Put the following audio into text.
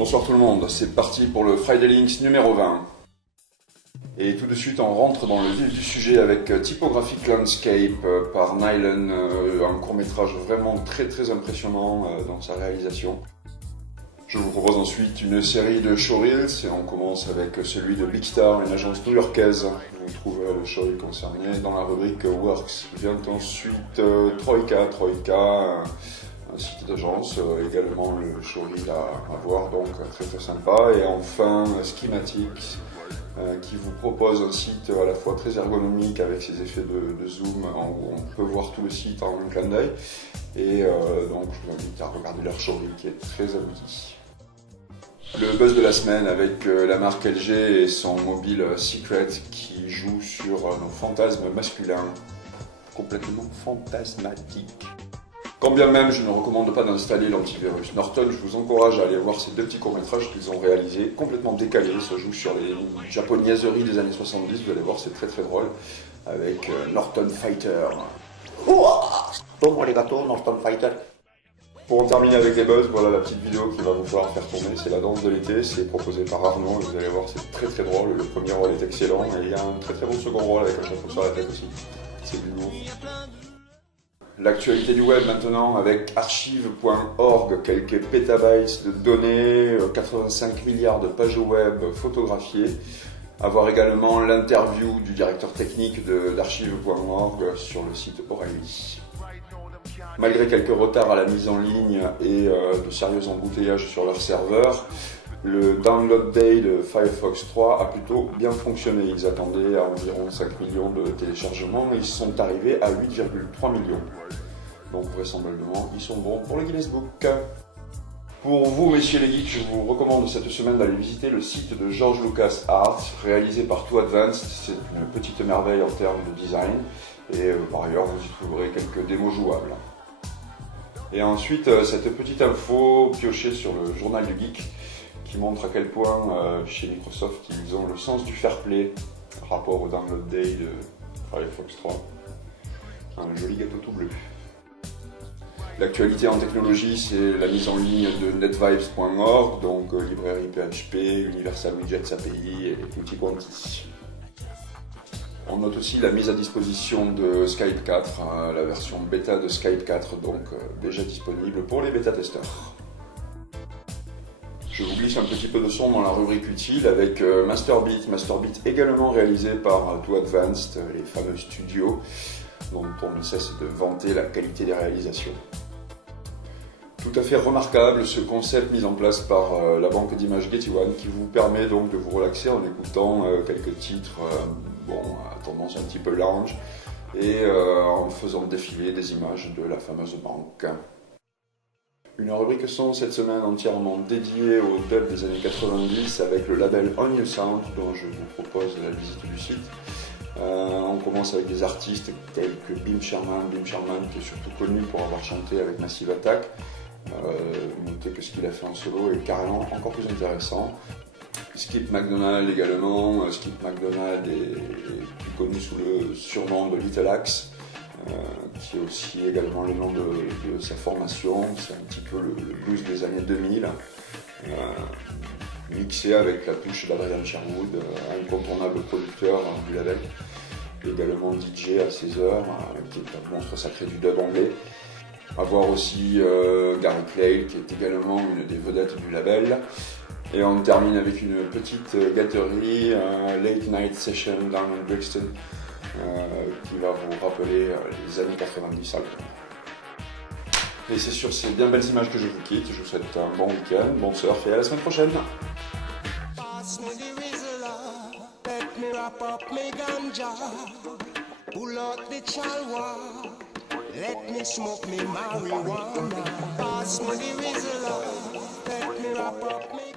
Bonsoir tout le monde, c'est parti pour le Friday Links numéro 20. Et tout de suite on rentre dans le vif du sujet avec Typographic Landscape par Nylon, un court-métrage vraiment très impressionnant dans sa réalisation. Je vous propose ensuite une série de showreels et on commence avec celui de Big Star, une agence new-yorkaise. Vous trouverez le showreel concerné dans la rubrique Works. Vient ensuite Troika, un site d'agence, également le showreel à voir, donc très sympa. Et enfin Schematics, qui vous propose un site à la fois très ergonomique avec ses effets de zoom où on peut voir tout le site en un clin d'œil. Et donc je vous invite à regarder leur showreel qui est très abouti. Le buzz de la semaine avec la marque LG et son mobile Secret qui joue sur nos fantasmes masculins, complètement fantasmatiques. Quand bien même je ne recommande pas d'installer l'antivirus Norton, je vous encourage à aller voir ces deux petits courts-métrages qu'ils ont réalisés, complètement décalés, ça joue sur les japonaiseries des années 70, vous allez voir c'est très drôle, avec Norton Fighter. Bon les gâteaux, Norton Fighter. Pour en terminer avec les buzz, voilà la petite vidéo qui va vous falloir faire tourner, c'est la danse de l'été, c'est proposé par Arnaud, vous allez voir c'est très drôle, le premier rôle est excellent et il y a un très bon second rôle avec un chapeau sur la tête aussi, c'est du lourd. L'actualité du web maintenant avec archive.org, quelques pétabytes de données, 85 milliards de pages web photographiées. Avoir également l'interview du directeur technique d'archive.org sur le site O'Reilly. Malgré quelques retards à la mise en ligne et de sérieux embouteillages sur leur serveur, le download day de Firefox 3 a plutôt bien fonctionné. Ils attendaient à environ 5 millions de téléchargements et ils sont arrivés à 8,3 millions. Donc vraisemblablement, ils sont bons pour le Guinness Book. Pour vous, messieurs les geeks, je vous recommande cette semaine d'aller visiter le site de George Lucas Art, réalisé par Too Advanced. C'est une petite merveille en termes de design. Et par ailleurs, vous y trouverez quelques démos jouables. Et ensuite, cette petite info piochée sur le journal du geek, qui montre à quel point chez Microsoft ils ont le sens du fair play par rapport au download day de Firefox 3. Un joli gâteau tout bleu. L'actualité en technologie, c'est la mise en ligne de netvibes.org, donc librairie PHP, Universal Widgets API et outils quanti. On note aussi la mise à disposition de Skype 4, la version bêta de Skype 4, donc déjà disponible pour les bêta-testeurs. Je vous glisse un petit peu de son dans la rubrique utile avec Masterbeat également réalisé par Too Advanced, les fameux studios dont on ne cesse de vanter la qualité des réalisations. Tout à fait remarquable ce concept mis en place par la banque d'images Getty One qui vous permet donc de vous relaxer en écoutant quelques titres à tendance un petit peu lounge et en faisant défiler des images de la fameuse banque. Une rubrique son cette semaine entièrement dédiée au dub des années 90 avec le label On You Sound dont je vous propose la visite du site. On commence avec des artistes tels que Bim Sherman qui est surtout connu pour avoir chanté avec Massive Attack. Notez que ce qu'il a fait en solo est carrément encore plus intéressant. Skip McDonald également, Skip McDonald est plus connu sous le surnom de Little Axe, qui est aussi également le nom de sa formation, c'est un petit peu le blues des années 2000, mixé avec la touche d'Adrian Sherwood, incontournable producteur du label, également DJ à 16h, qui est un monstre sacré du dub anglais. À voir aussi Gary Clay, qui est également une des vedettes du label. Et on termine avec une petite gâterie, Late Night Session down in Brixton, qui va vous rappeler les années 90 à Londres. Et c'est sur ces bien belles images que je vous quitte. Je vous souhaite un bon week-end, bon surf et à la semaine prochaine. Let me smoke me marijuana. Pass me the Rizla. Let me wrap up me